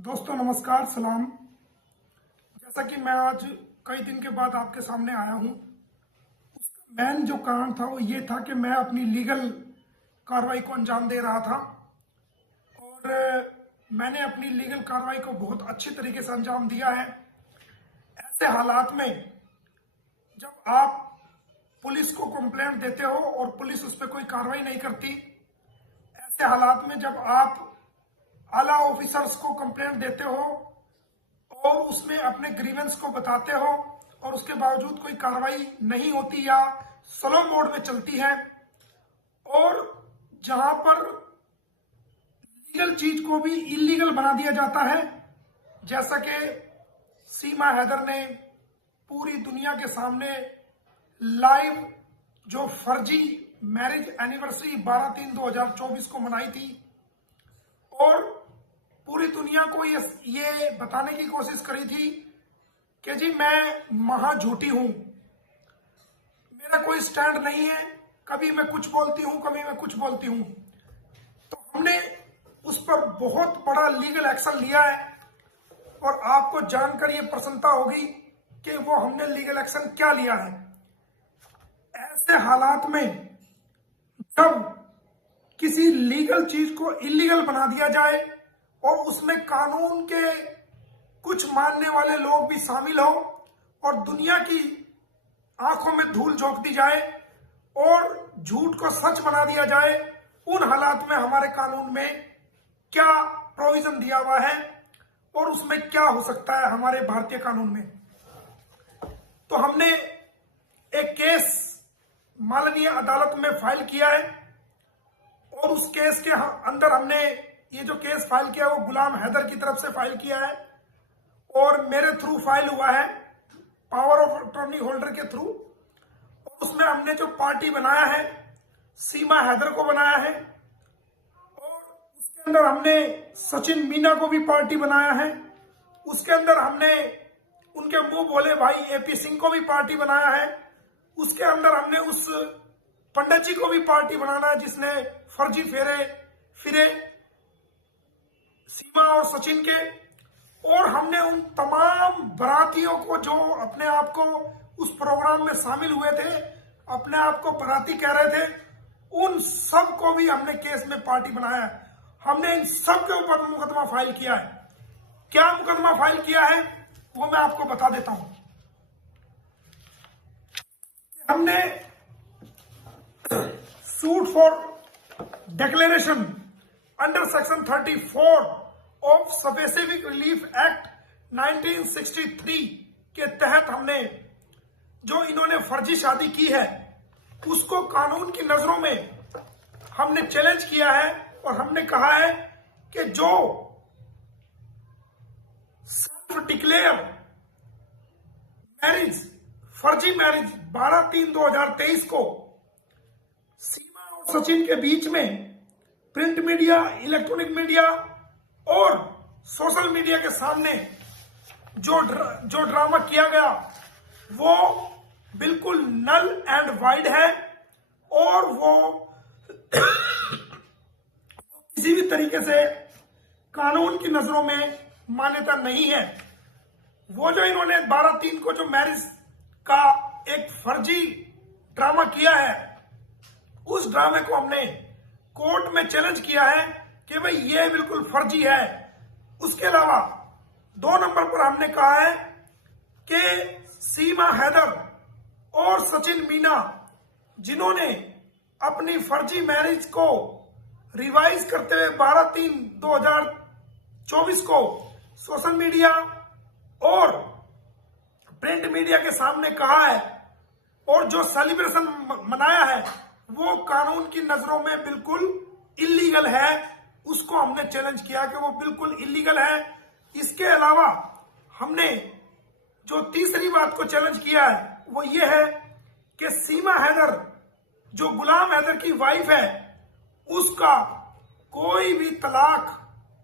दोस्तों नमस्कार सलाम। जैसा कि मैं आज कई दिन के बाद आपके सामने आया हूं, उसका मेन जो कारण था वो ये था कि मैं अपनी लीगल कार्रवाई को अंजाम दे रहा था और मैंने अपनी लीगल कार्रवाई को बहुत अच्छी तरीके से अंजाम दिया है। ऐसे हालात में जब आप पुलिस को कंप्लेंट देते हो और पुलिस उस पर कोई कार्रवाई नहीं करती, ऐसे हालात में जब आप आला ऑफिसर्स को कंप्लेंट देते हो और उसमें अपने ग्रीवेंस को बताते हो और उसके बावजूद कोई कार्रवाई नहीं होती या स्लो मोड में चलती है, और जहां पर लीगल चीज को भी इलीगल बना दिया जाता है, जैसा कि सीमा हैदर ने पूरी दुनिया के सामने लाइव जो फर्जी मैरिज एनिवर्सरी 12/3/2024 को मनाई थी और पूरी दुनिया को ये बताने की कोशिश करी थी कि जी मैं महा झूठी हूं, मेरा कोई स्टैंड नहीं है, कभी मैं कुछ बोलती हूं, कभी मैं कुछ बोलती हूं। तो हमने उस पर बहुत बड़ा लीगल एक्शन लिया है और आपको जानकर ये प्रसन्नता होगी कि वो हमने लीगल एक्शन क्या लिया है। ऐसे हालात में जब किसी लीगल चीज को इलीगल बना दिया जाए और उसमें कानून के कुछ मानने वाले लोग भी शामिल हो और दुनिया की आंखों में धूल झोंक दी जाए और झूठ को सच बना दिया जाए, उन हालात में हमारे कानून में क्या प्रोविजन दिया हुआ है और उसमें क्या हो सकता है हमारे भारतीय कानून में। तो हमने एक केस माननीय अदालत में फाइल किया है और उस केस के अंदर हमने ये जो केस फाइल किया है वो गुलाम हैदर की तरफ से फाइल किया है और मेरे थ्रू फाइल हुआ है, पावर ऑफ अटॉर्नी होल्डर के थ्रू। और उसमें हमने जो पार्टी बनाया है सीमा हैदर को बनाया है और उसके अंदर हमने सचिन मीना को भी पार्टी बनाया है। उसके अंदर हमने उनके मुंह बोले भाई एपी सिंह को भी पार्टी बनाया है। उसके अंदर हमने उस पंडित जी को भी पार्टी बनाना है जिसने फर्जी फेरे फिरे सीमा और सचिन के, और हमने उन तमाम बारातियों को जो अपने आप को उस प्रोग्राम में शामिल हुए थे, अपने आप को बाराती कह रहे थे, उन सब को भी हमने केस में पार्टी बनाया है। हमने इन सब के ऊपर मुकदमा फाइल किया है। क्या मुकदमा फाइल किया है वो मैं आपको बता देता हूं। हमने suit for declaration under section 34 of specific relief act 1963 के तहत हमने जो इन्होंने फर्जी शादी की है उसको कानून की नजरों में हमने चैलेंज किया है और हमने कहा है कि जो सेल्फ डिक्लेयर मैरिज फर्जी मैरिज 12/3/2023 को सीमा और सचिन के बीच में प्रिंट मीडिया, इलेक्ट्रॉनिक मीडिया और सोशल मीडिया के सामने जो ड्रामा किया गया वो बिल्कुल नल एंड वाइड है और वो किसी भी तरीके से कानून की नजरों में मान्यता नहीं है। वो जो इन्होंने 12/3 को जो मैरिज का एक फर्जी ड्रामा किया है, उस ड्रामे को हमने कोर्ट में चैलेंज किया है कि भाई ये बिल्कुल फर्जी है। उसके अलावा 2 नंबर पर हमने कहा है कि सीमा हैदर और सचिन मीना जिन्होंने अपनी फर्जी मैरिज को रिवाइज करते हुए 12/3/2024 को सोशल मीडिया और प्रिंट मीडिया के सामने कहा है और जो सेलिब्रेशन मनाया है वो कानून की नजरों में बिल्कुल इलीगल है। उसको हमने चैलेंज किया कि वो बिल्कुल इलीगल है। इसके अलावा हमने जो तीसरी बात को चैलेंज किया है वो ये है कि सीमा हैदर जो गुलाम हैदर की वाइफ है उसका कोई भी तलाक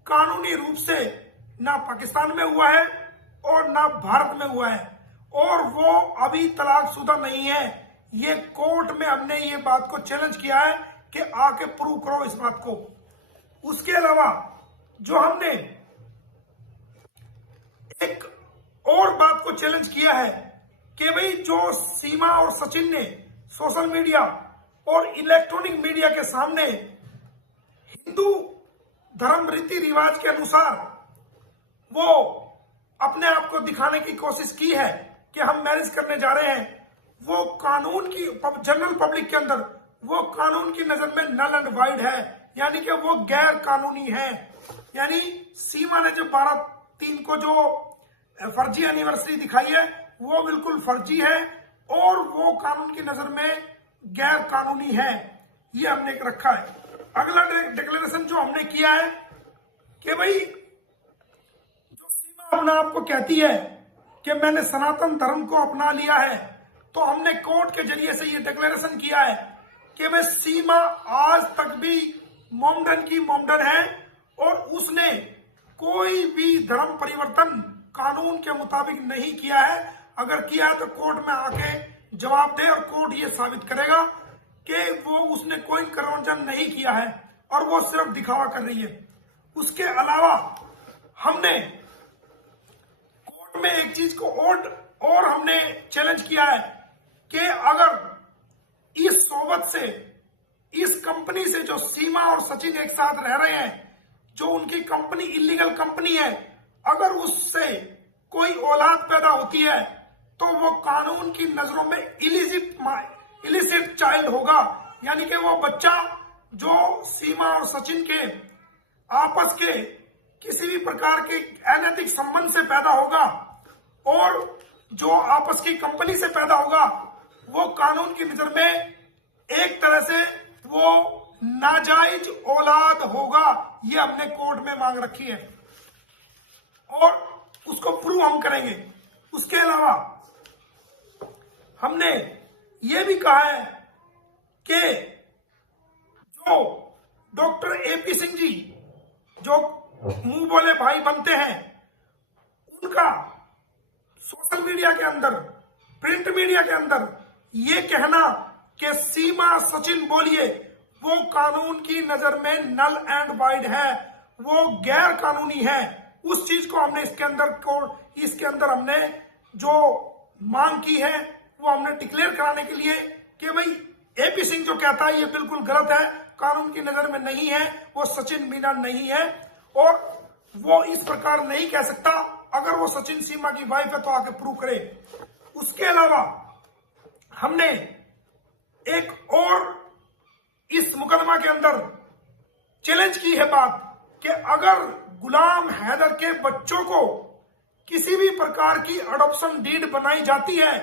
कानूनी रूप से ना पाकिस्तान में हुआ है और ना भारत में हुआ है और वो अभी तलाकशुदा नहीं है। ये कोर्ट में हमने ये बात को चैलेंज किया है कि आके प्रूव करो इस बात को। उसके अलावा जो हमने एक और बात को चैलेंज किया है कि भाई जो सीमा और सचिन ने सोशल मीडिया और इलेक्ट्रॉनिक मीडिया के सामने हिंदू धर्म रीति रिवाज के अनुसार वो अपने आप को दिखाने की कोशिश की है कि हम मैरिज करने जा रहे हैं, वो कानून की जनरल पब्लिक के अंदर वो कानून की नजर में नल एंड वाइड है, यानी कि वो गैर कानूनी है। यानी सीमा ने जो 12/3 को जो फर्जी एनिवर्सरी दिखाई है वो बिल्कुल फर्जी है और वो कानून की नजर में गैर कानूनी है, ये हमने रखा है। अगला डिक्लेरेशन जो हमने किया है कि भाई जो सीमा अपना आपको कहती है कि मैंने सनातन धर्म को अपना लिया है, तो हमने कोर्ट के जरिए से ये डिक्लेरेशन किया है कि वह सीमा आज तक भी मोमडन की मोमडन है और उसने कोई भी धर्म परिवर्तन कानून के मुताबिक नहीं किया है। अगर किया है तो कोर्ट में आके जवाब दे और कोर्ट ये साबित करेगा कि वो उसने कोई कंवर्जन नहीं किया है और वो सिर्फ दिखावा कर रही है। उसके अलावा हमने कोर्ट में एक चीज को और हमने चैलेंज किया है कि अगर इस सोबत से, इस कंपनी से जो सीमा और सचिन एक साथ रह रहे हैं, जो उनकी कंपनी इलीगल कंपनी है, अगर उससे कोई औलाद पैदा होती है तो वो कानून की नजरों में इलिसिट चाइल्ड होगा, यानी कि वो बच्चा जो सीमा और सचिन के आपस के किसी भी प्रकार के अनैतिक संबंध से पैदा होगा और जो आपस की कंपनी से पैदा होगा, वो कानून की नजर में एक तरह से वो नाजायज औलाद होगा। ये हमने कोर्ट में मांग रखी है और उसको प्रूव हम करेंगे। उसके अलावा हमने ये भी कहा है कि जो डॉक्टर एपी सिंह जी जो मुंह बोले भाई बनते हैं, उनका सोशल मीडिया के अंदर, प्रिंट मीडिया के अंदर ये कहना कि सीमा सचिन बोलिए वो कानून की नजर में नल एंड वाइड है, वो गैर कानूनी है, उस चीज को हमने इसके अंदर हमने जो मांग की है वो हमने डिक्लेयर कराने के लिए कि भाई एपी सिंह जो कहता है ये बिल्कुल गलत है, कानून की नजर में नहीं है, वो सचिन मीना नहीं है और वो इस प्रकार नहीं कह सकता। अगर वो सचिन सीमा की वाइफ है तो आके प्रूव करे। उसके अलावा हमने एक और इस मुकदमा के अंदर चैलेंज की है बात कि अगर गुलाम हैदर के बच्चों को किसी भी प्रकार की अडॉप्शन डीड बनाई जाती है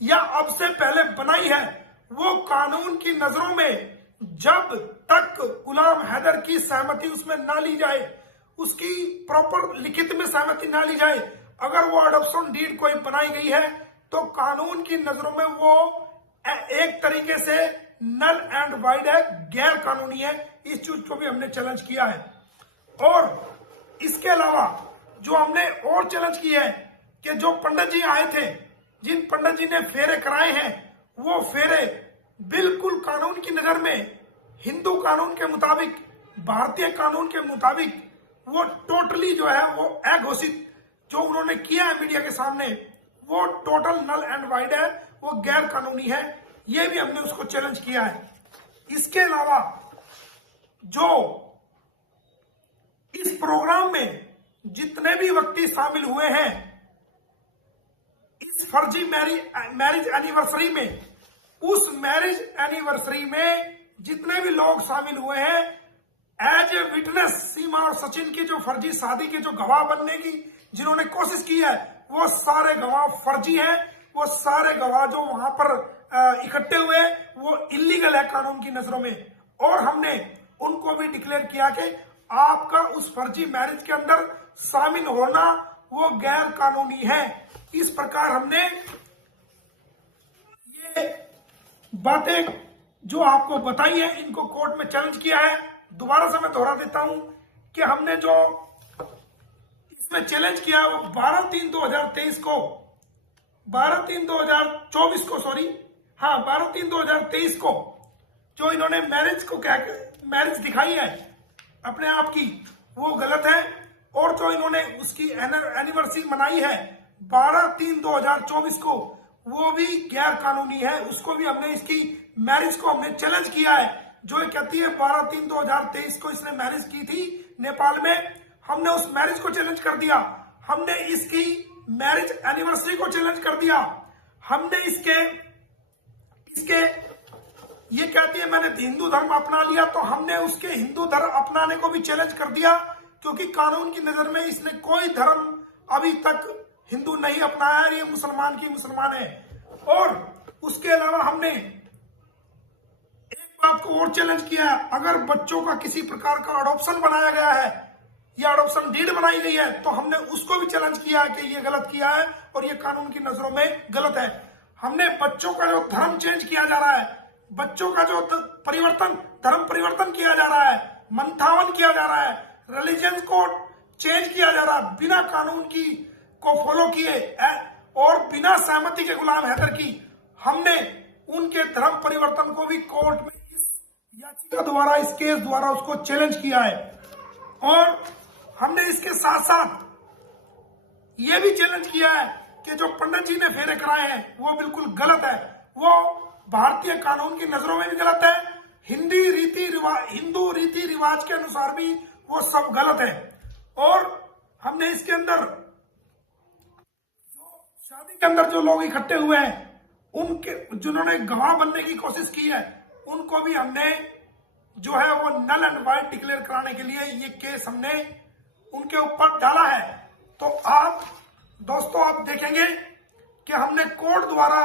या अब से पहले बनाई है, वो कानून की नजरों में जब तक गुलाम हैदर की सहमति उसमें ना ली जाए, उसकी प्रॉपर लिखित में सहमति ना ली जाए, अगर वो अडॉप्शन डीड कोई बनाई गई है तो कानून की नजरों में वो एक तरीके से नल एंड वाइड है, गैर कानूनी है। इस चीज को भी हमने चैलेंज किया है। और इसके अलावा जो हमने और चैलेंज किया है कि जो पंडित जी आए थे, जिन पंडित जी ने फेरे कराए हैं, वो फेरे बिल्कुल कानून की नजर में, हिंदू कानून के मुताबिक, भारतीय कानून के मुताबिक वो टोटली जो है वो अघोषित जो उन्होंने किया है मीडिया के सामने, वो टोटल नल एंड वाइड है, वो गैर कानूनी है। ये भी हमने उसको चैलेंज किया है। इसके अलावा जो इस प्रोग्राम में जितने भी व्यक्ति शामिल हुए हैं इस फर्जी मैरिज एनिवर्सरी में, उस मैरिज एनिवर्सरी में जितने भी लोग शामिल हुए हैं एज ए विटनेस, सीमा और सचिन की जो फर्जी शादी के जो गवाह बनने की जिन्होंने कोशिश की है, वो सारे गवाह फर्जी हैं। वो सारे गवाह जो वहां पर इकट्ठे हुए वो इलीगल है कानून की नजरों में। और हमने उनको भी डिक्लेयर किया कि आपका उस फर्जी मैरिज के अंदर शामिल होना वो गैर कानूनी है। इस प्रकार हमने ये बातें जो आपको बताई है इनको कोर्ट में चैलेंज किया है। दोबारा से मैं दोहरा देता हूं कि हमने जो इसमें चैलेंज किया है वो 12/3/2023 को, 12/3/2024 को, सॉरी हाँ 12/3/2023 को जो इन्होंने मैरिज को मैरिज दिखाई है अपने आप की, वो गलत है। और जो इन्होंने उसकी एनिवर्सरी मनाई है 12/3/2024 को, वो भी गैर कानूनी है। उसको भी हमने, इसकी मैरिज को हमने चैलेंज किया है। जो ये कहती है 12/3/2023 को इसने मैरिज की थी नेपाल में, हमने उस मैरिज को चैलेंज कर दिया। हमने इसकी मैरिज एनिवर्सरी को चैलेंज कर दिया। हमने इसके ये कहती है मैंने हिंदू धर्म अपना लिया, तो हमने उसके हिंदू धर्म अपनाने को भी चैलेंज कर दिया, क्योंकि कानून की नजर में इसने कोई धर्म अभी तक हिंदू नहीं अपनाया है। ये मुसलमान की मुसलमान है। और उसके अलावा हमने एक बात को और चैलेंज किया है, अगर बच्चों का किसी प्रकार का अडॉप्शन बनाया गया है या अडॉप्शन डीड बनाई गई है, तो हमने उसको भी चैलेंज किया है कि ये गलत किया है और ये कानून की नजरों में गलत है। हमने बच्चों का जो धर्म चेंज किया जा रहा है, बच्चों का जो धर्म परिवर्तन किया जा रहा है, मंथावन किया जा रहा है, रिलीजन को चेंज किया जा रहा है बिना कानून की को फॉलो किए और बिना सहमति के गुलाम हैदर की, हमने उनके धर्म परिवर्तन को भी कोर्ट में इस याचिका द्वारा, इस केस द्वारा उसको चैलेंज किया है। और हमने इसके साथ साथ ये भी चैलेंज किया है कि जो पंडित जी ने फेरे कराए हैं वो बिल्कुल गलत है, वो भारतीय कानून की नजरों में भी गलत है, हिंदू रीति रिवाज के अनुसार भी वो सब गलत है। और हमने इसके अंदर जो शादी के अंदर जो लोग इकट्ठे हुए हैं, उनके जिन्होंने गवाह बनने की कोशिश की है, उनको भी हमने जो है वो नल एंड वाइड डिक्लेयर कराने के लिए ये केस हमने उनके ऊपर डाला है। तो आप दोस्तों आप देखेंगे कि हमने कोर्ट द्वारा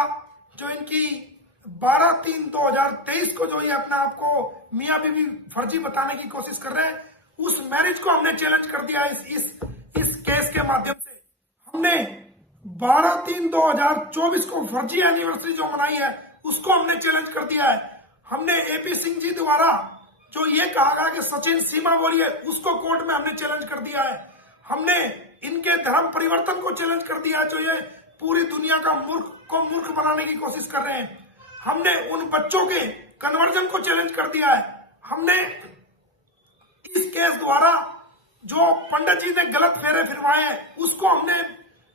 जो इनकी 12/3/2023 को जो ये अपने आप को मियां बीवी फर्जी बताने की कोशिश कर रहे हैं, उस मैरिज को हमने चैलेंज कर दिया इस केस के माध्यम से। हमने 12/3/2024 को फर्जी एनिवर्सरी जो मनाई है उसको हमने चैलेंज कर दिया है। हमने एपी सिंह जी द्वारा जो ये कहा गया कि सचिन सीमा बोलिए, उसको कोर्ट में हमने चैलेंज कर दिया है। हमने इनके धर्म परिवर्तन को चैलेंज कर दिया है, जो ये पूरी दुनिया का मूर्ख बनाने की कोशिश कर रहे हैं। हमने उन बच्चों के कन्वर्जन को चैलेंज कर दिया है। हमने इस केस द्वारा जो पंडित जी ने गलत फेरे फिरवाए हैं उसको हमने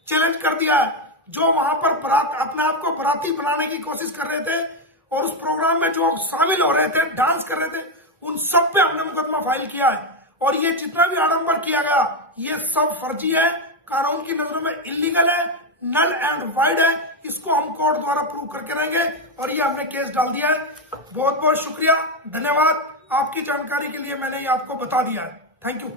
चैलेंज कर दिया है। जो वहां पर अपने आप को बराती बनाने की कोशिश कर रहे थे और उस प्रोग्राम में जो शामिल हो रहे थे, डांस कर रहे थे, उन सब पे हमने मुकदमा फाइल किया है। और ये जितना भी आडंबर किया गया ये सब फर्जी है, कानून की नजरों में इलीगल है, नल एंड वाइड है। इसको हम कोर्ट द्वारा प्रूव करके रहेंगे और ये हमने केस डाल दिया है। बहुत बहुत शुक्रिया, धन्यवाद। आपकी जानकारी के लिए मैंने ये आपको बता दिया है। Thank you.